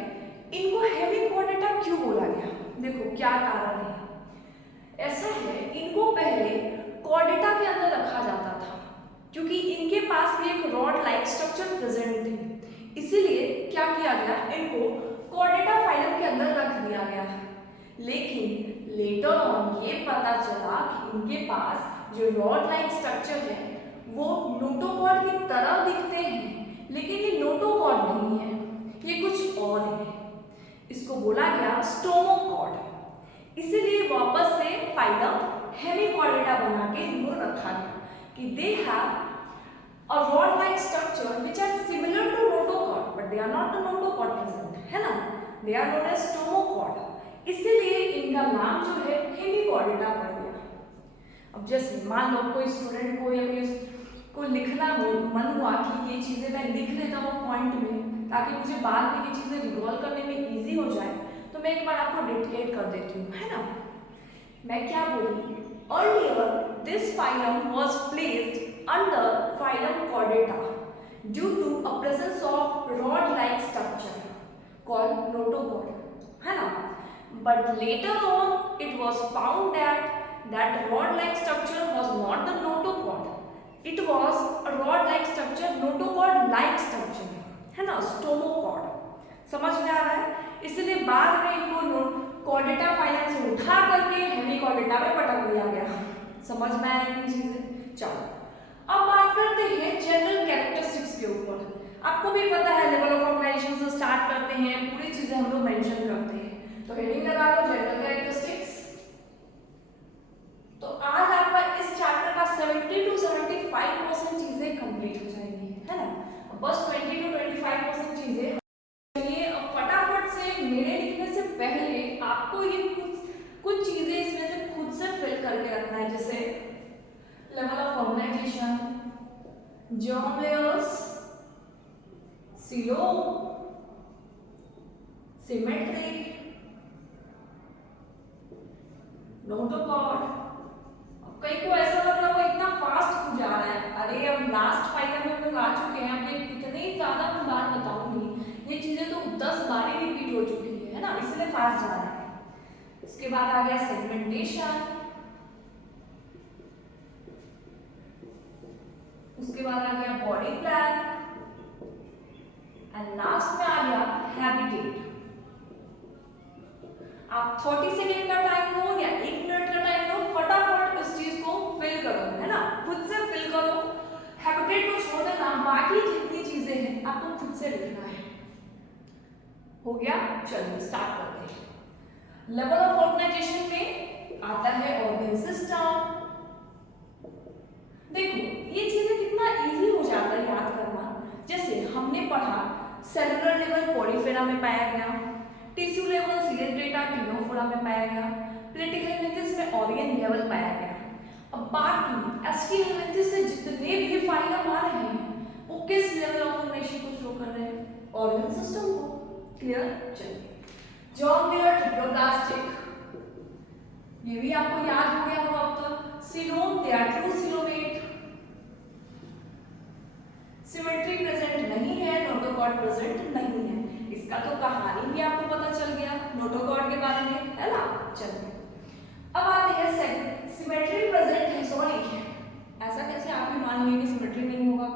इनको हेमिकोडेटा क्यों बोला गया? देखो क्या कारण है। ऐसा है, इनको पहले कॉर्डेटा के अंदर रखा जाता था क्योंकि इनके पास भी एक रॉड लाइक स्ट्रक्चर प्रेजेंट थी, इसीलिए क्या किया गया, इनको कॉर्डेटा फाइलम के अंदर रख दिया गया। लेकिन लेटर ऑन ये पता चला कि इनके पास जो रॉड लाइक स्ट्रक्चर है वो नोटोकॉर्ड की तरह दिखते हैं, लेकिन ये नोटोकॉर्ड नहीं है, ये कुछ और है। इसको बोला गया स्टोमोकॉर्ड। इसीलिए वापस से फाइलम हेमिकोडेटा बना के इनको रखा गया कि they have a rod like structure which are similar to notochord but they are not the notochord present, है ना। they are known as stomachord, इसीलिए इनका नाम जो है हेमिकोडेटा पड़ गया। अब जैसे मान लो कोई स्टूडेंट को या को लिखना हो, मन हुआ कि ये चीज़ें मैं लिख लेता हूँ पॉइंट में ताकि मुझे बाद में ये चीज़ें रिकॉल करने में इजी हो जाए, तो मैं एक बार आपको डिक्टेट कर देती हूँ, है ना। मैं क्या बोली, earlier this phylum was placed under phylum Chordata due to a presence of rod-like structure called notochord, है ना। But later on it was found that rod-like structure was not the notochord. It was a rod-like structure, notochord-like structure, है ना, stomochord. समझ में आ रहा है? इसलिए बाद में इनको कॉर्डेटा फाइलम से उठा करके हेमिकोडेटा में पटक दिया गया। समझ में आया इतनी चीजें? चलो अब बात करते हैं जनरल कैरेक्टरिस्टिक्स के ऊपर। आपको भी पता है लेवल ऑफ ऑर्गेनाइजेशन से स्टार्ट करते हैं, पूरी चीजें हम लोग मेंशन करते हैं। तो हेडिंग लगा लो जनरल कैरेक्टरिस्टिक्स। तो आज आपका इस चैप्टर का 70 to 75% चीजें कंप्लीट हो जाएंगी, है ना। बस 20 to 25% चीजें। चलिए अब फटाफट से मेरे लिखने से पहले आपको ये कुछ चीजें इसमें से खुद से फिल करके रखना है, जैसे level of organization, germ layers, सिलो, सिमेट्री, नोटोकॉर्ड। कई को ऐसा लग रहा है वो इतना फास्ट हो जा रहा है, अरे अब लास्ट फाइनल में हम लोग आ चुके हैं, अब ये कितनी ज्यादा मैं बार बताऊंगी, ये चीजें तो 10 बार ही रिपीट हो चुकी है ना, इसलिए फास्ट जा रहा है। उसके बाद आ गया सेगमेंटेशन, उसके बाद आ गया बॉडी प्लान एंड लास्ट में आ गया हैबिटेट। आप 30 सेकेंड का टाइम लो या 1 मिनट का टाइम लो, फटाफट इस चीज को फिल करो, है ना, खुद से फिल करो। हैबिटेट को छोड़ देना, बाकी जितनी चीजें हैं आपको खुद से लिखना है। हो गया? चलिए स्टार्ट करते हैं। लेवल ऑफ ऑर्गेनाइजेशन में आता है ऑर्गन सिस्टम। देखो ये चीजें कितना इजी हो जाता है याद करना। जैसे हमने पढ़ा सेलुलर लेवल पॉलीफेरा में पाया गया, टिश्यू लेवल सीएच डेटा टिनोफोरा में पाया गया, प्लेटिक हेलमिंथेस में ऑरियन लेवल पाया गया। अब बाकी एस्टी हेलमिंथेस से जितने भी फाइलम आ रहे हैं वो किस लेवल ऑफ ऑर्गेनाइजेशन को शो कर रहे हैं? ऑर्गन सिस्टम को। क्लियर? चलिए जॉन डियर ट्रिप्लोब्लास्टिक, ये भी आपको याद हो गया होगा अब तक। Coelom they are true coelomate, symmetry present नहीं है, नोटोकॉर्ड प्रेजेंट नहीं है। इसका तो कहानी भी आपको पता चल गया नोटोकॉर्ड के बारे में, है ना? चलिए अब आते हैं सिमेट्री प्रेजेंट है, सॉरी ऐसा कैसे आप भी मान लिए कि सिमेट्री नहीं होगा?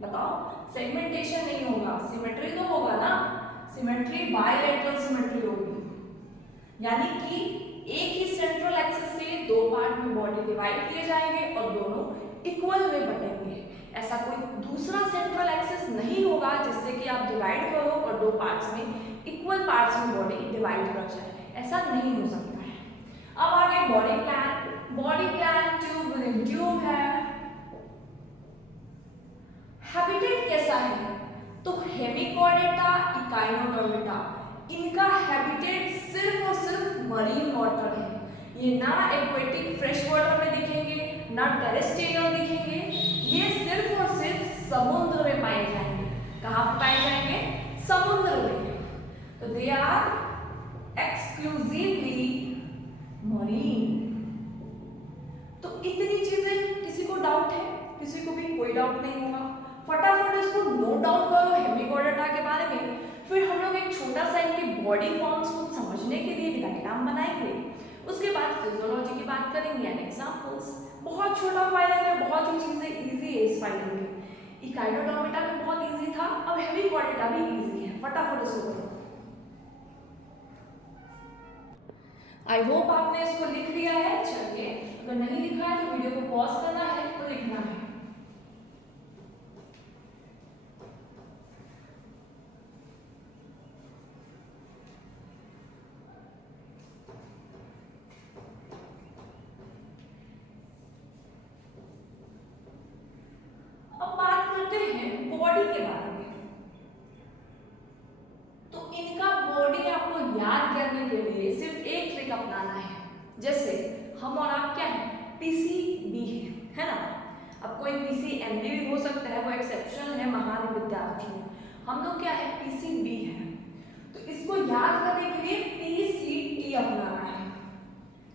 बताओ, सेगमेंटेशन नहीं होगा, सिमेट्री तो होगा ना। सिमेट्री बायलैटरल सिमेट्री होगी, यानी कि एक ही सेंट्रल एक्सिस से दो पार्ट में बॉडी डिवाइड किए जाएंगे और दोनों इक्वल में बटेंगे। ऐसा कोई दूसरा सेंट्रल एक्सिस नहीं होगा जिससे कि आप डिवाइड करो और दो पार्ट्स में इक्वल पार्ट्स में बॉडी डिवाइड कर जाए, ऐसा नहीं हो सकता है। अब आगे body plan. Body plan tube with tube है। हैबिटेट कैसा है? तो हेमिकॉर्डेटा, इकाइनोडर्मेटा, इनका हैबिटेट सिर्फ और सिर्फ मरीन वाटर है। ये ना एक्वेटिक फ्रेश वाटर में दिखेंगे ना टेरेस्ट्रियल दिखेंगे, ये सिर्फ और सिर्फ समुद्र में पाए जाएंगे। कहाँ पे पाए जाएंगे? समुद्र में। तो दे आर एक्सक्लूसिवली मरीन। तो इतनी चीजें किसी को डाउट है? किसी को भी कोई डाउट नहीं होगा। फटाफट इसको नोट डाउन करो हेमिकॉर्डेटा के बारे में। फिर हम लोग एक छोटा सा इनके बॉडी फॉर्म्स को समझने के लिए डायग्राम बनाएंगे। उसके बाद फिजियोलॉजी की बात करेंगे एंड एग्जांपल्स। बहुत छोटा फाइलम है, बहुत ही चीजें इजी है इस फाइलम में। इकाइनोडर्मेटा में बहुत इजी था, अब हेमिकॉर्डेटा भी इजी है। फटाफट इसको करो। आई होप आपने इसको लिख लिया है। चलिए अगर नहीं लिखा है तो वीडियो को पॉज करना है तो लिखना है। बॉडी के बारे में, तो इनका बॉडी आपको याद करने के लिए सिर्फ एक ट्रिक अपनाना है। जैसे हम और आप क्या है? पीसीबी है ना? अब कोई पीसीएमबी भी हो सकता है, वो एक्सेप्शनल है महान विद्यार्थी। हम लोग क्या है? पीसीबी है। तो इसको याद करने के लिए पीसीटी अपनाना है।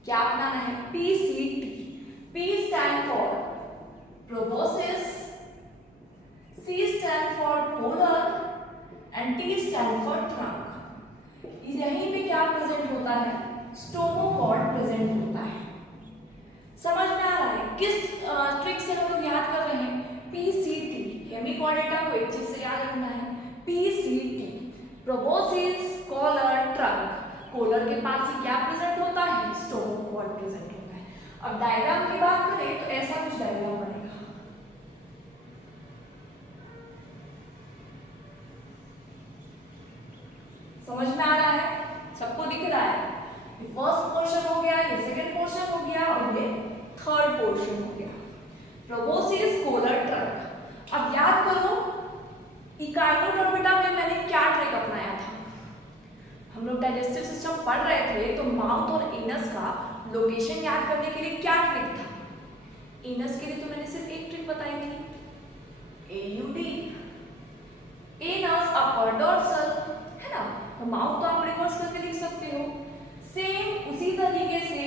क्या अपनाना है? PCT. P stand for proboscis, C stand for polar and T stand for trunk। यहीं पे क्या प्रेजेंट होता है? स्टोमोकॉर्ड प्रेजेंट होता है। समझ में आ रहा है? किस ट्रिक से हम लोग याद कर रहे हैं? PCT। हेमिकॉर्डेटा को एक चीज से याद रखना है, PCT। Proboscis, collar, trunk. Collar के पास ही क्या प्रेजेंट होता है? स्टोमोकॉर्ड प्रेजेंट होता है। अब डायग्राम की बात करें तो ऐसा कुछ डायग्राम बनेगा। समझ में आ रहा है? सबको दिख रहा है? ये फर्स्ट पोर्शन हो गया, ये सेकंड पोर्शन हो गया और ये थर्ड पोर्शन हो गया। Proboscis, collar, trunk. अब याद करो इकाइनोडर्मेटा में मैंने क्या ट्रिक अपनाया था? हम लोग डाइजेस्टिव सिस्टम पढ़ रहे थे तो माउथ और एनस का लोकेशन याद करने के लिए क्या ट्रिक था? एनस के लिए तो मैंने सिर्फ एक ट्रिक बताई थी, AUD। एनस अपर डोर्सल, है ना? तो माउथ तो आप रिवर्स करके लिख सकते हो। सेम उसी तरीके से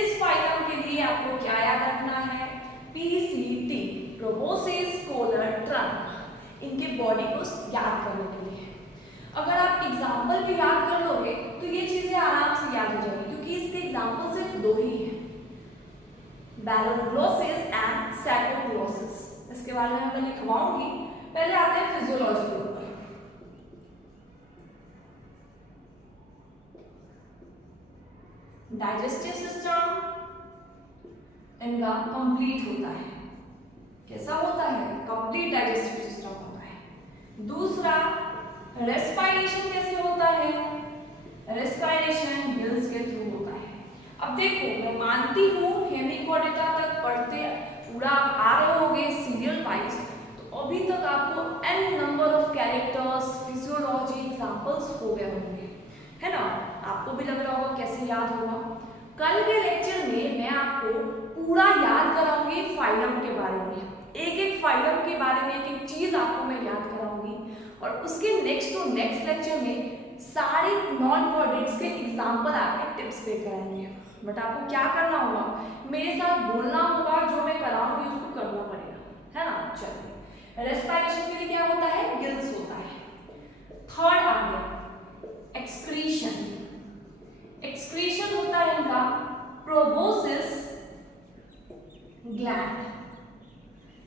इस फाइलम के लिए आपको क्या याद रखना है? PCT, proboscis, collar, trunk. इनके बॉडी को याद करने के लिए अगर आप एग्जाम्पल भी याद कर लोगे तो ये चीजें आराम से याद हो जाएगी, क्योंकि इसके एग्जाम्पल सिर्फ दो ही हैं, बैलोग्लोसिस एंड सैकोग्लोसिस। इसके बारे में मैं लिखवाऊंगी। पहले आते हैं फिजियोलॉजी के ऊपर। डाइजेस्टिव सिस्टम इनका कंप्लीट होता है। कैसा होता है? कंप्लीट डाइजेस्टिव सिस्टम होता है। दूसरा, रेस्पिरेशन कैसे होता है? रेस्पिरेशन गिल्स अब देखो, मैं मानती हूँ हेमिकोडेटा तक पढ़ते पूरा आ रहे होगे सीरियल वाइज, तो अभी तक आपको n number of characters, physiology examples हो गए होंगे, है ना। आपको भी लग रहा होगा कैसे याद होगा। कल के लेक्चर में मैं आपको पूरा याद कराऊंगी फाइलम के बारे में, एक एक फाइलम के बारे में एक एक चीज आपको मैं याद कराऊंगी, और उसके नेक्स्ट लेक्चर में सारे नॉन कोऑर्डिनेट्स के एग्जांपल आपके टिप्स पे कराएंगे। बट आपको क्या करना होगा, मेरे साथ बोलना होगा, जो मैं कराऊंगी उसको करना पड़ेगा, है ना। चलिए, रेस्पिरेशन के लिए क्या होता है, गिल्स होता है। थर्ड आ गया एक्सक्रीशन। एक्सक्रीशन होता है इनका प्रोबोसिस ग्लैंड।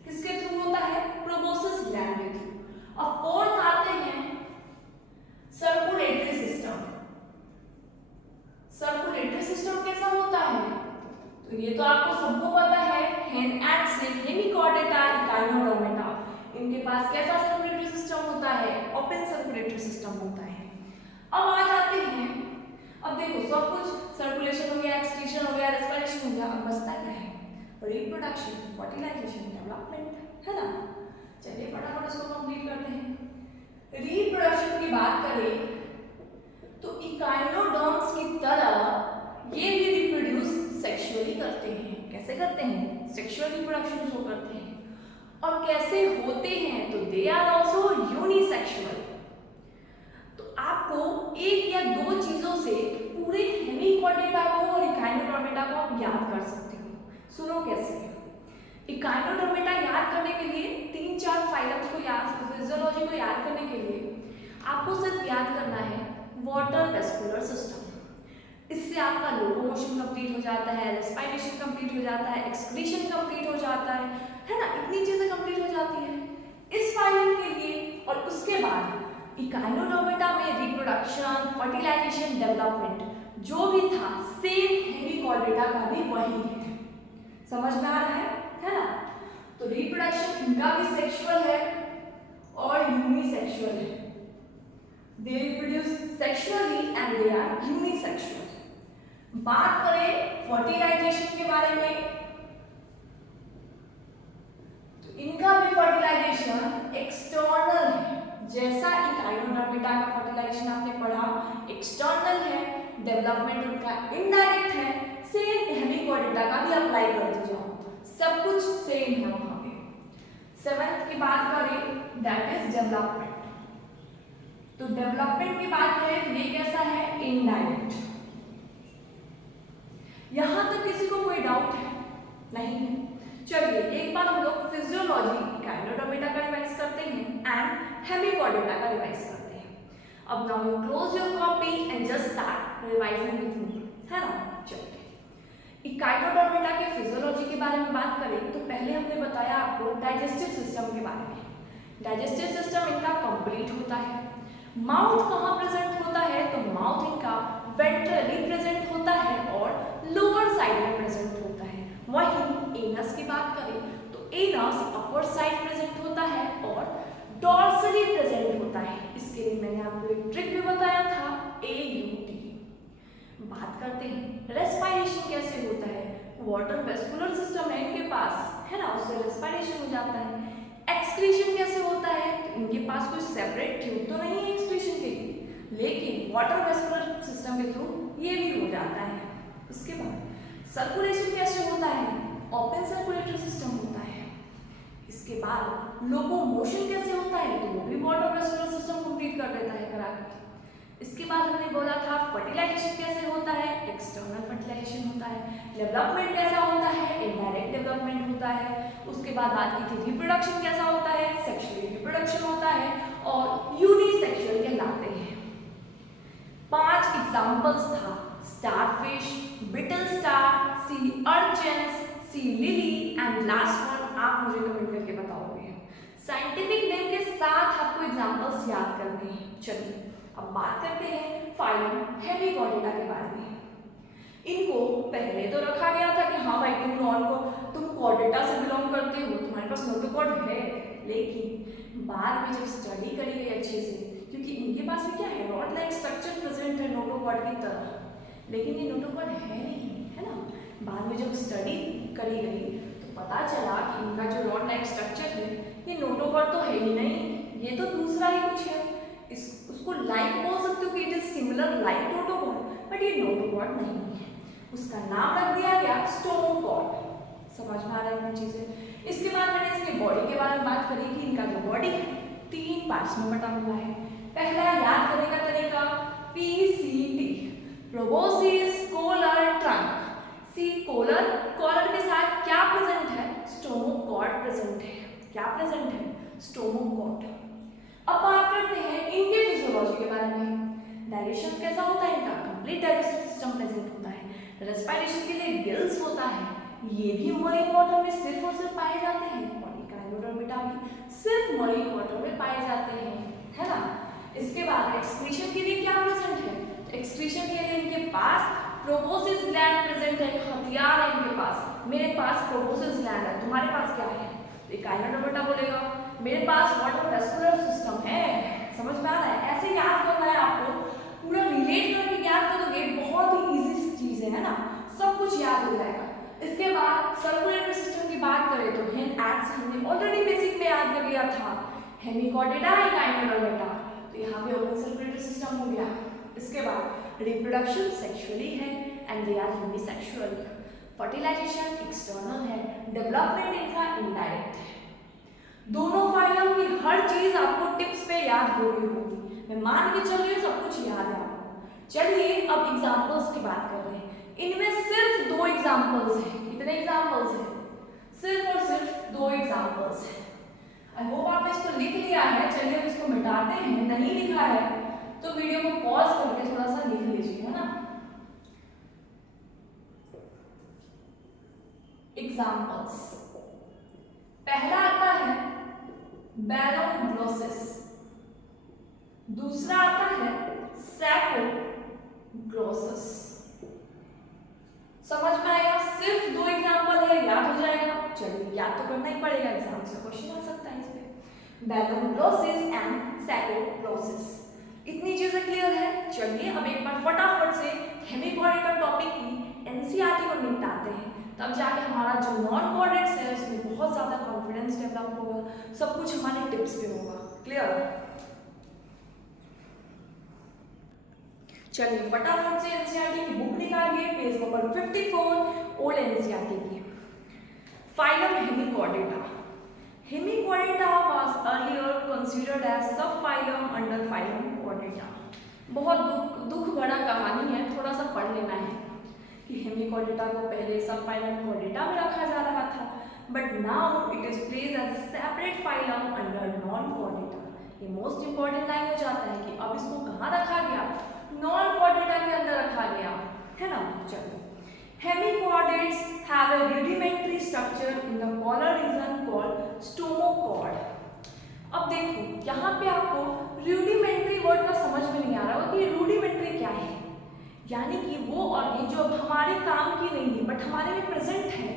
किसके थ्रू होता है, प्रोबोसिस ग्लैंड के थ्रू। अब फोर्थ आते हैं सर्कुलेटरी सिस्टम। सर्कुलेटरी सिस्टम कैसा होता है, तो ये तो आपको सबको पता है, हेन एंड सिल, हेमिकोडेटा, इकाइनोडर्मेटा, इनके पास कैसा सर्कुलेटरी सिस्टम होता है, ओपन सर्कुलेटरी सिस्टम होता है। अब आ जाते हैं, अब देखो सब कुछ सर्कुलेशन हो गया, एक्सक्रीशन हो गया, रेस्पिरेशन हो गया, अब बचता क्या है, रिप्रोडक्शन, फर्टिलाइजेशन, डेवलपमेंट, है ना। चलिए फटाफट इसको कंप्लीट करते हैं। रिप्रोडक्शन की बात करें तो इकाइनोडर्म्स की तरह ये भी रिप्रोड्यूस सेक्सुअली करते हैं। कैसे करते हैं, सेक्सुअल रिप्रोडक्शन जो करते हैं। और कैसे होते हैं, तो दे आर आल्सो यूनिसेक्सुअल। तो आपको एक या दो चीजों से पूरे हेमिकोडेटा को और इकाइनोडर्मेटा को आप याद कर सकते हो। सुनो कैसे। इकाइनोडर्मेटा याद करने के लिए 3-4 फाइलम्स को याद, फिजियोलॉजी को याद करने के लिए आपको सिर्फ याद करना है वाटर वेस्कुलर सिस्टम। इससे आपका लोकोमोशन कंप्लीट हो जाता है, रेस्पिरेशन कंप्लीट हो जाता है, एक्सक्रीशन कंप्लीट हो जाता है ना। इतनी चीजें कंप्लीट हो जाती है इस फाइलम के लिए। और उसके बाद इकाइनोडर्मेटा में रिप्रोडक्शन, फर्टिलाइजेशन, डेवलपमेंट जो भी था सेम हेमिकोडेटा का भी वही है। समझ में आ रहा है ना। तो रिप्रोडक्शन इनका भी सेक्सुअल है और यूनिसेक्सुअल है। They reproduce sexually and they are unisexual. बात करें फर्टिलाइजेशन के बारे में, तो इनका भी फर्टिलाइजेशन एक्सटर्नल है। जैसा इकाइनोडर्मेटा का फर्टिलाइजेशन आपने पढ़ा एक्सटर्नल है, डेवलपमेंट उनका इनडायरेक्ट है। सेम हेमिकोडेटा का भी अप्लाई करते जाओ, सब कुछ सेम है वहां पे। 7th की बात करें दैट इज डेवलपमेंट। तो डेवलपमेंट की बात करें तो ये कैसा है, इनडायरेक्ट। यहां तक किसी को कोई डाउट है, नहीं है। चलिए एक बार हम लोग फिजियोलॉजी इकाइनोडर्मेटा का रिवाइज करते हैं एंड हेमिकोडेटा का रिवाइज करते हैं। अब now you close your copy and just start revising with me, है ना। चलिए इकाइनोडर्मेटा के फिजियोलॉजी के बारे में बात करें तो पहले हमने बताया आपको डाइजेस्टिव सिस्टम के बारे में। डाइजेस्टिव सिस्टम इनका कंप्लीट होता है। माउथ कहाँ प्रेजेंट होता है, तो माउथ इनका वेंट्रली प्रेजेंट होता है और लोअर साइड में प्रेजेंट होता है। वहीं एनस की बात करें तो एनस अपर साइड प्रेजेंट होता है और डॉर्सली प्रेजेंट होता है। इसके लिए मैंने आपको एक ट्रिक भी बताया था, AUT। बात करते हैं रेस्पिरेशन कैसे होता है। वाटर वेस्कुलर सिस्टम है इनके पास, है ना, उससे रेस्पिरेशन हो जाता है। एक्सक्रीशन कैसे होता है, तो इनके पास कोई सेपरेट ट्यूब तो नहीं है एक्सक्रीशन के लिए, लेकिन वाटर वेस्कुलर सिस्टम के थ्रू ये भी हो जाता है। उसके बाद सर्कुलेशन कैसे होता है, ओपन सर्कुलेटरी सिस्टम होता है। इसके बाद लोकोमोशन कैसे होता है, तो वो भी वाटर वेस्कुलर सिस्टम कंप्लीट कर देता है करा के। इसके बाद हमने बोला था फर्टिलाइजेशन कैसे होता है, एक्सटर्नल फर्टिलाइजेशन होता है। डेवलपमेंट कैसा होता है, इनडायरेक्ट डेवलपमेंट होता है। उसके बाद बात की थी रिप्रोडक्शन कैसा होता है, सेक्सुअल रिप्रोडक्शन होता है और यूनिसेक्सुअल कहलाते हैं। 5 एग्जांपल्स था, starfish, brittle star, sea urchins, sea lily and last one आप मुझे कमेंट करके बताओगे। साइंटिफिक नेम के साथ आपको एग्जांपल्स याद करने हैं। चलिए अब बात करते हैं फाइलम हेमिकोडेटा के बारे में। इनको पहले तो रखा गया था कि हाँ भाई तुम कॉर्डेटा से बिलोंग करते हो, तुम्हारे पास नोटोकॉर्ड है। लेकिन बाद में जब स्टडी करी गई अच्छे से, क्योंकि इनके पास भी क्या है, रॉड लाइक स्ट्रक्चर प्रेजेंट है नोटोकॉर्ड की तरह, लेकिन ये नोटोकॉर्ड है नहीं, है ना। बाद में जब स्टडी करी गई तो पता चला कि इनका जो रॉड लाइक स्ट्रक्चर है ये नोटोकॉर्ड तो है ही नहीं, ये तो दूसरा ही कुछ है। उसको लाइक बोल सकते हो कि it is similar like notochord, but ये नोटोकॉर्ड नहीं है। उसका नाम रख दिया गया स्टोमोकॉर्ड। समझ में आ रहा है चीजें। इसके बाद मैंने इसके बॉडी के बारे में बात करी कि इनका जो बॉडी है 3 पार्ट्स में बटा हुआ है। पहला याद करने का तरीका PCT, प्रोबोसिस, कोलर, ट्रंक। सी कोलर, कॉलर के साथ क्या प्रेजेंट है? स्टोमोकॉर्ड प्रेजेंट है। क्या प्रेजेंट है? स्टोमोकॉर्ड। अब बात करते हैं इनके फिजियोलॉजी के बारे में। डाइजेशन कैसा होता है इनका? कंप्लीट डाइजेस्टिव सिस्टम प्रेजेंट होता है। रेस्पिरेशन के लिए गिल्स होता है, ये भी मरीन वाटर में सिर्फ और सिर्फ पाए जाते हैं। और काइलोडर्मिटा भी सिर्फ मरीन वाटर में पाए जाते हैं, है ना। इसके बाद एक्सक्रीशन के लिए क्या प्रेजेंट है? एक्सक्रीशन के लिए इनके पास प्रोबोसिस ग्लैंड प्रेजेंट है। एक हथियार है इनके पास। मेरे पास प्रोबोसिस ग्लैंड है, तुम्हारे पास क्या है? एक काइलोडर्मिटा बोलेगा। मेरे पास वाटर वेस्कुलर सिस्टम है। समझ में आ रहा है? ऐसे याद करना है आपको, पूरा रिलेट करके याद करोगे, बहुत ही इजी चीज है ना, सब कुछ याद हो जाएगा। इसके बाद सर्कुलेटरी सिस्टम की बात करें तो हिंड एक्ट्स हमने ऑलरेडी बेसिक में याद कर लिया था। हेमिकॉर्डिडा, काइलोडर्मिटा, तो यहाँ पे ओपन सर्कुलेटरी सिस्टम हो गया। इसके बाद रिप्रोडक्शन सेक्सुअली है and they are unisexual. Fertilization external है, डेवलपमेंट इनका इनडायरेक्ट है। दोनों फाइलम की हर चीज आपको टिप्स पे याद हो गई होगी, मैं मान के चल रही हूँ सब कुछ याद है आपको। चलिए अब एग्जांपल्स की बात करते हैं। इनमें सिर्फ 2 एग्जांपल्स हैं। कितने एग्जांपल्स हैं? सिर्फ और सिर्फ 2 एग्जांपल्स हैं। आई होप आपने इसको लिख लिया है। चलिए अब इसको मिटाते हैं। नहीं लिखा है तो वीडियो को पॉज करके थोड़ा सा लिख लीजिए, है ना। एग्जांपल्स, पहला आता है बैलोग्लोसिस, दूसरा आता है सैकोग्लोसिस। समझ में आया? सिर्फ 2 एग्जांपल है, याद हो जाएगा। चलिए याद तो करना ही पड़ेगा, एग्जाम से क्वेश्चन आ सकता है इस पे। बैलोग्लोसिस एंड सैकोग्लोसिस, इतनी चीजें क्लियर है। चलिए अब एक बार फटाफट से हेमिकॉर्डियल टॉपिक की एनसीईआरटी को निपटाते हैं, तब जाके हमारा जो नॉन कोऑर्डिनेट्स है उसमें बहुत ज्यादा कॉन्फिडेंस डेवलप होगा, सब कुछ हमारे टिप्स पे होगा। क्लियर? चलिए फटाफट से एनसीईआरटी की बुक निकालिए, पेज नंबर 54 ओल्ड एनसीईआरटी की। Phylum hemichordata. Hemichordata was earlier considered as sub phylum under phylum chordata. बहुत दुख भरा कहानी है, थोड़ा सा पढ़ लेना है कि हेमिकॉर्डिटा को पहले सब फाइलम कॉर्डिटा में रखा जा रहा था, but now it is placed as a separate phylum under non chordata. ये मोस्ट इंपॉर्टेंट लाइन हो जाता है कि अब इसको कहाँ रखा गया? नॉन कॉर्डिटा के अंदर रखा गया, है ना। चलो, hemichordates have a rudimentary structure in the collar region called stomochord. अब देखो यहाँ पे आपको rudimentary वर्ड का समझ में नहीं आ रहा होगा कि rudimentary क्या है। यानी कि वो ऑर्गन जो अब हमारे काम की नहीं है बट हमारे में प्रेजेंट है,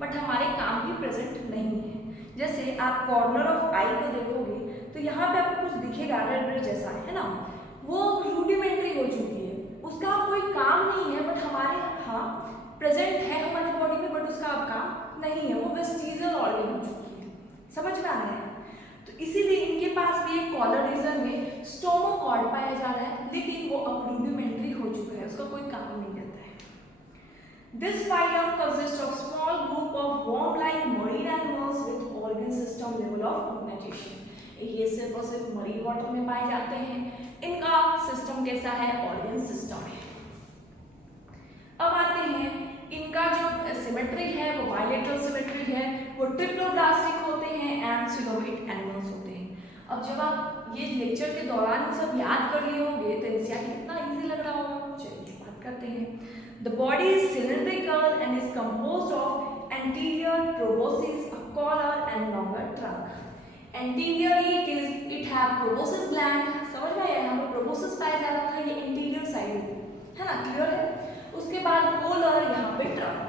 बट हमारे काम की प्रेजेंट नहीं है। जैसे आप कॉर्नर ऑफ आई को देखोगे तो यहाँ पे आपको कुछ दिखेगा रेड रेड जैसा, है ना, वो रूडिमेंट्री हो चुकी है, उसका कोई काम नहीं है, बट हमारे यहाँ प्रेजेंट है हमारी बॉडी में, बट उसका अब काम नहीं है, वो वेस्टिजियल ऑर्गन हो चुकी है। समझ में आ रहा है? तो इसीलिए इनके पास भी एक कॉलर रीजन में स्टोमोकॉर्ड पाया जा रहा है, लेकिन वो अब रूडिमेंट्री हो चुका है, उसका कोई काम नहीं करता है। This phylum consists of small group of worm-like marine animals with organ system level of organization. ये सिर्फ और सिर्फ मरीन वाटर में पाए जाते हैं। इनका सिस्टम कैसा है? ऑर्गन सिस्टम है। अब आते हैं, इनका जो सिमेट्री है वो बायलेटरल सिमेट्री है, वो ट्रिप्लोब्लास्टिक होते हैं एंड सिलोइड एनिमल्स होते हैं। अब जब आप ये लेक्चर के दौरान ये सब याद कर लिए होंगे तो एनसीईआरटी कितना इजी लग रहा होगा। चलिए बात करते हैं। The body is cylindrical and is composed of anterior proboscis, a collar and longer trunk. Anteriorly it have proboscis gland, समझ में आया? यहाँ पर proboscis पाया जा रहा था, ये anterior side है ना, क्लियर है? उसके बाद collar, यहाँ पे trunk।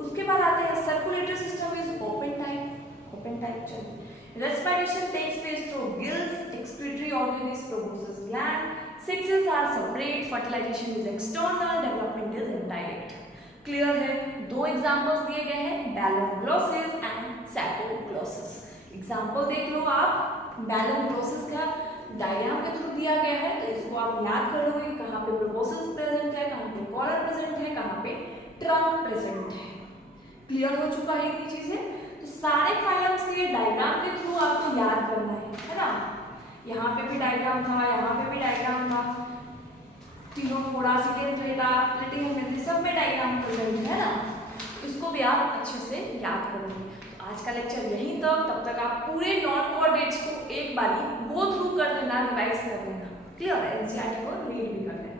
उसके बाद आते हैं circulatory system is open type चलिए। Respiration takes place through gills, excretory organ is proboscis gland, sexes are separate, fertilization is external, development is indirect। Direct. Clear है? दो एग्जांपल्स दिए गए हैं, बैलोग्लोसिस एंड सैकोग्लोसिस। एग्जांपल देख लो आप। बैलोग्लोसिस का डायग्राम के थ्रू दिया गया है, तो इसको आप याद कर लोगे कहाँ पे प्रोबोसस प्रेजेंट है, कहाँ पे कॉलर प्रेजेंट है, कहाँ पे ट्रंक प्रेजेंट है। क्लियर हो चुका है ये चीजें? तो सारे फाइलम्स के डायग्राम के थ्रू आपको याद करना है ना। यहाँ पे भी डायग्राम था, यहाँ पे भी डायग्राम था, टीनोफोरा, सिकेंट्रेटा, प्लेटिहेल्मिन्थेस सब में डायग्राम प्रेजेंट है ना। इसको भी आप अच्छे से याद करोगे। तो आज का लेक्चर यहीं तक। तब तक आप पूरे नॉट कोर डेट्स को एक बार गो थ्रू कर लेना, रिवाइज कर लेना। क्लियर है? एनसीईआरटी को रीड भी कर लेना।